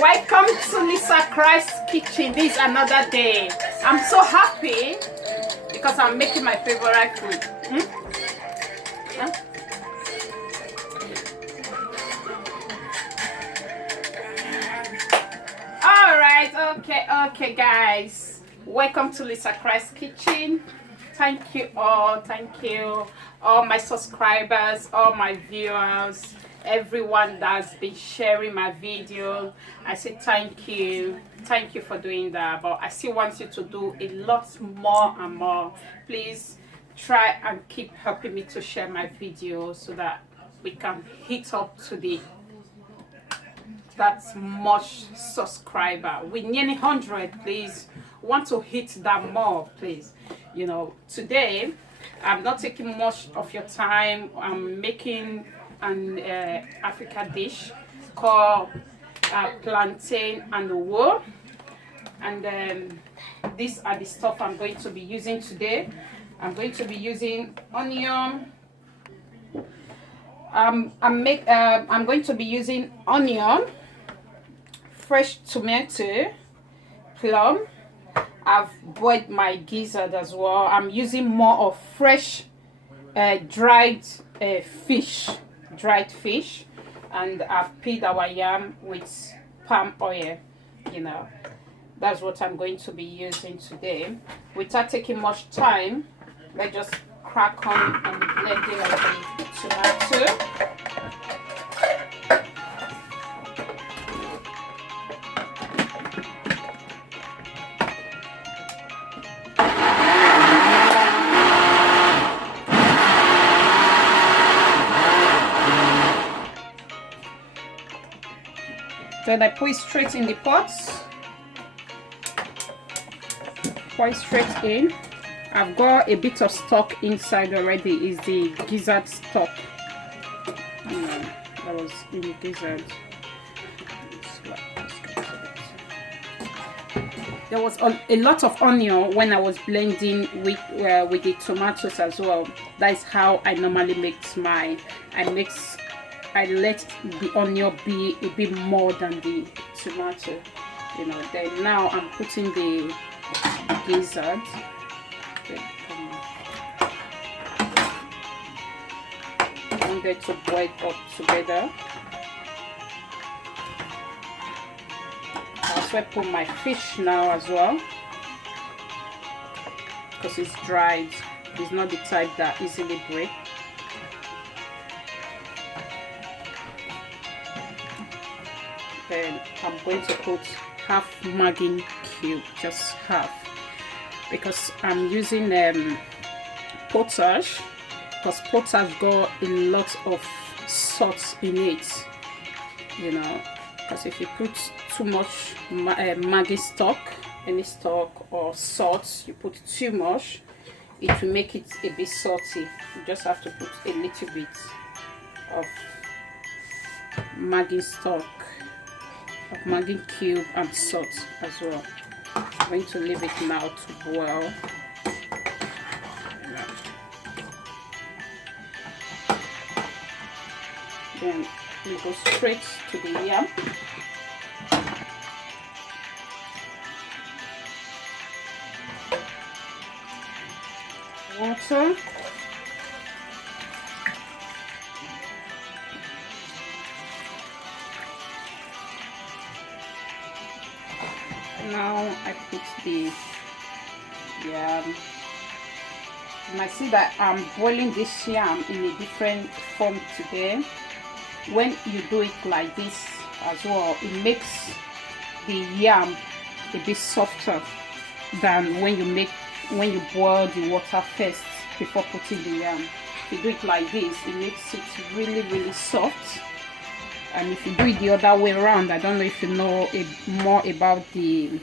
Welcome to Lisachrist Kitchen. This is another day. I'm so happy because I'm making my favorite food. Huh? Alright, okay guys. Welcome to Lisachrist Kitchen. Thank you all my subscribers, all my viewers, everyone that's been sharing my video. I say thank you for doing that, but I still want you to do a lot more and more. Please try and keep helping me to share my video so that we can hit up to that much subscriber. We nearly 100. Please want to hit that more, please. You know, today I'm not taking much of your time. I'm making an African dish called plantain and owo, and these are the stuff I'm going to be using today. I'm going to be using onion. I'm going to be using onion, fresh tomato, plum. I've boiled my gizzard as well. I'm using more of fresh dried fish, and I've peeled our yam with palm oil. You know, that's what I'm going to be using today. Without taking much time, let's just crack on and blending of the tomato. Then I put it straight in the pot. Pour it straight in. I've got a bit of stock inside already. Is the gizzard stock. That was in the gizzard. There was a lot of onion when I was blending with the tomatoes as well. That is how I normally mix mine. I let the onion be a bit more than the tomato, you know. Then now I'm putting the gizzard. And then to boil up together. I'll also put my fish now as well, because it's dried. It's not the type that easily breaks. Then I'm going to put half Maggi cube, just half, because I'm using potage, because potage got a lot of salt in it, you know. Because if you put too much Maggi stock, any stock or salt, you put too much, it will make it a bit salty. You just have to put a little bit of Maggi stock, of Maggi cube and salt as well. I'm going to leave it now to boil. Then we go straight to the yam. Water. Now I put the yam. You might see that I'm boiling this yam in a different form today. When you do it like this as well, it makes the yam a bit softer than when you boil the water first before putting the yam. If you do it like this, it makes it really soft. And if you do it the other way around, I don't know if you know more about the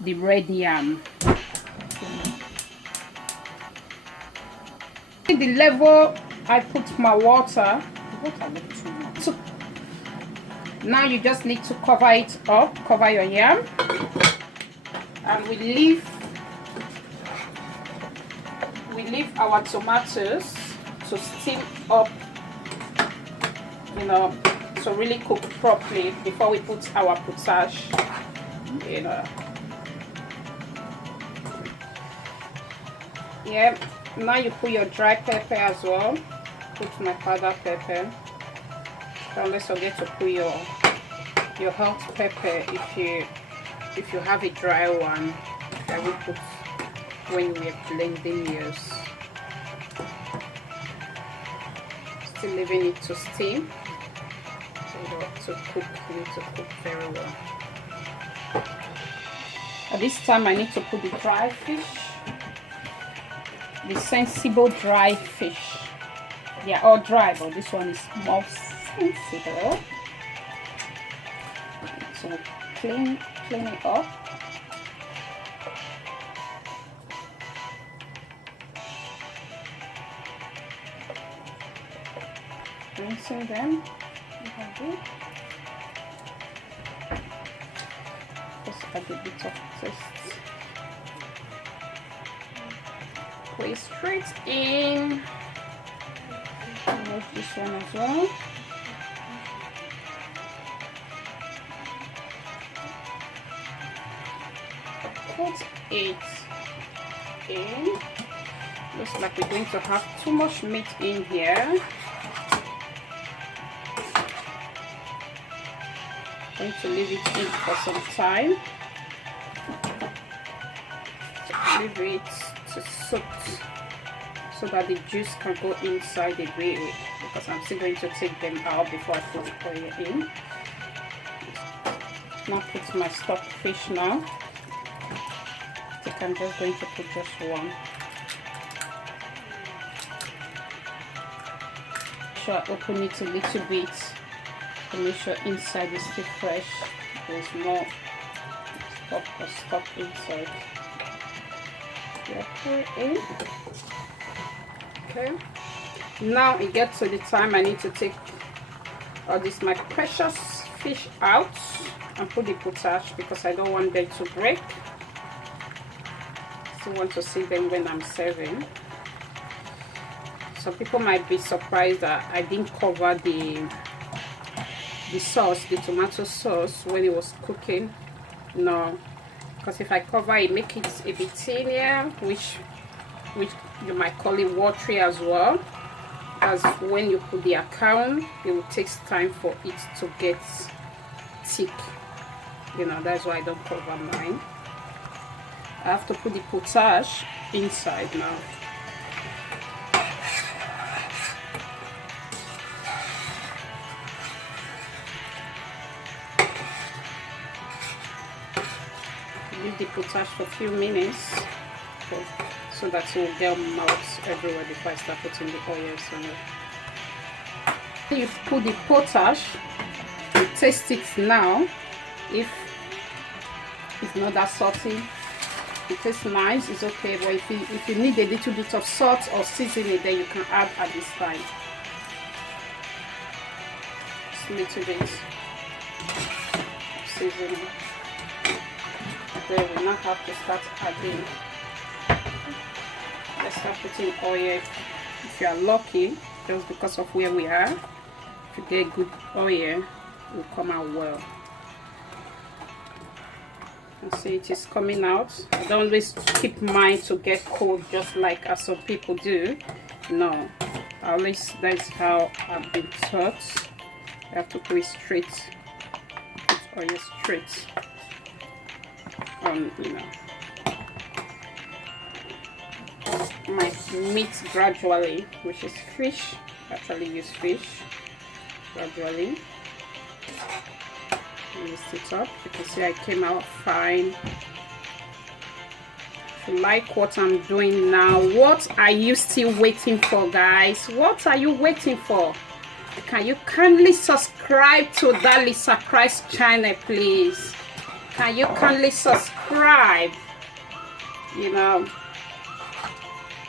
red yam. The level I put my water. So now you just need to cover it up, cover your yam, and we leave our tomatoes to steam up, you know, to really cook properly before we put our potage, you know. Yeah, now you put your dry pepper as well. Put my powder pepper. Don't let's forget to put your hot pepper if you have a dry one that we put when we are blending yours. Still leaving it to steam. So to cook, you need to cook very well. At this time I need to put the dry fish, the sensible dry fish. They are all dry, but this one is more sensible. So clean it up. Rinsing them. Just add a bit of taste. Put it straight in. Move this one as well. Put it in. Looks like we're going to have too much meat in here. Going to leave it in for some time. Leave it to soak so that the juice can go inside the gravy, because I'm still going to take them out before I put the oil in. Now put my stock fish now. I think I'm just going to put just one. So I open it a little bit to make sure inside is still fresh. There's more stuff inside. Yeah, put it in. Okay. Now it gets to the time I need to take all this my precious fish out and put the potage, because I don't want them to break. Still want to see them when I'm serving. Some people might be surprised that I didn't cover the sauce, the tomato sauce, when it was cooking. No, because if I cover it, make it a bit thinner, which you might call it watery as well, as when you put the account, it will take time for it to get thick. You know, that's why I don't cover mine. I have to put the potage inside now. Leave the potage for a few minutes, okay, so that it will get melt everywhere before I start putting the oils on it. You put the potage, you taste it now. If it's not that salty, it tastes nice, it's okay. But if you need a little bit of salt or seasoning, then you can add at this time. Just a little bit of seasoning. Then we now have to start adding. Let's start putting oil. If you are lucky, just because of where we are, if you get good oil, it will come out well. And see, it is coming out. I don't always keep mine to get cold, just like as some people do. No, at least that's how I've been taught. I have to put it straight, put oil straight on, you know, my meat gradually, which is fish. I actually use fish gradually. Mix it up. You can see I came out fine. If you like what I'm doing now, what are you still waiting for, guys? What are you waiting for? Can you kindly subscribe to that Lisachrist channel, please? Can you kindly subscribe? You know,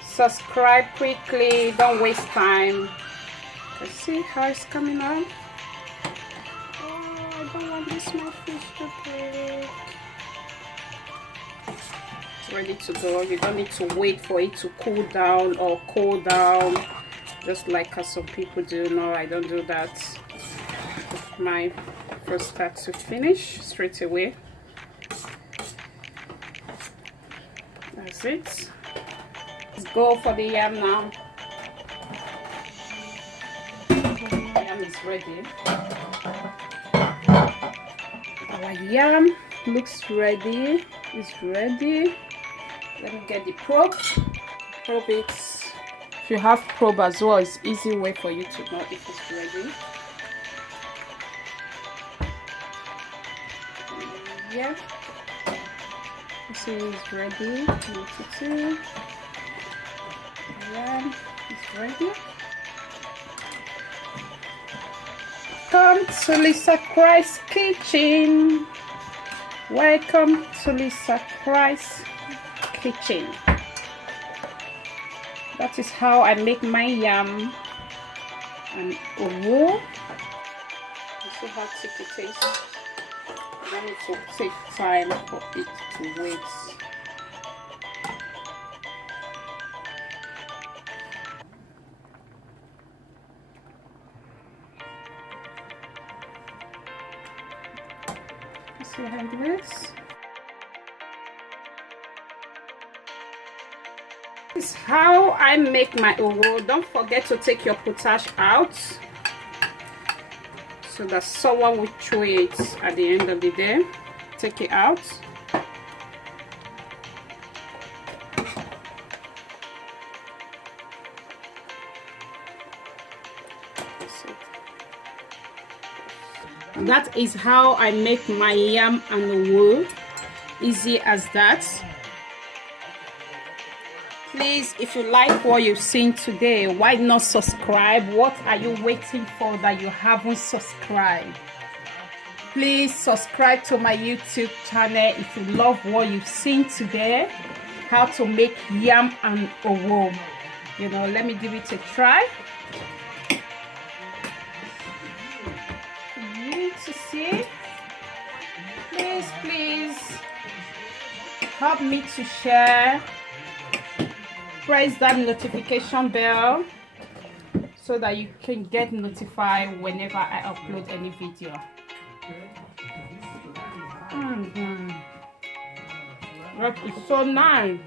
subscribe quickly, don't waste time. Can you see how it's coming out? Oh, I don't want this small fish to break. It's ready to go. You don't need to wait for it to cool down or cool down, just like some people do. No, I don't do that. my first start to finish straight away. That's it. Let's go for the yam now. Yam is ready. Our yam looks ready. It's ready. Let me get the probe. Probe it. If you have probe as well, it's easy way for you to know if it's ready. Yeah. You see it's ready. 92. Yeah, it's ready. Welcome to Lisachrist Kitchen. Welcome to Lisachrist Kitchen. That is how I make my yam and owo. You see how thick it is. I need to take time for it to wait. See how it looks. This is how I make my owo. Don't forget to take your potash out so that someone will chew it at the end of the day. Take it out. That is how I make my yam and owo. Easy as that. Please, if you like what you've seen today, why not subscribe? What are you waiting for that you haven't subscribed? Please subscribe to my YouTube channel if you love what you've seen today. How to make yam and owo. You know, let me give it a try. To see, please help me to share, press that notification bell so that you can get notified whenever I upload any video. That is so nice.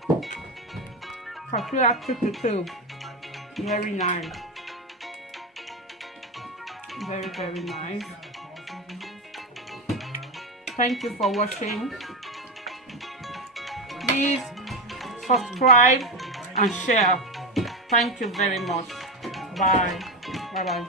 I feel like too. Very nice. Very nice. Thank you for watching. Please subscribe and share. Thank you very much. Bye. Bye.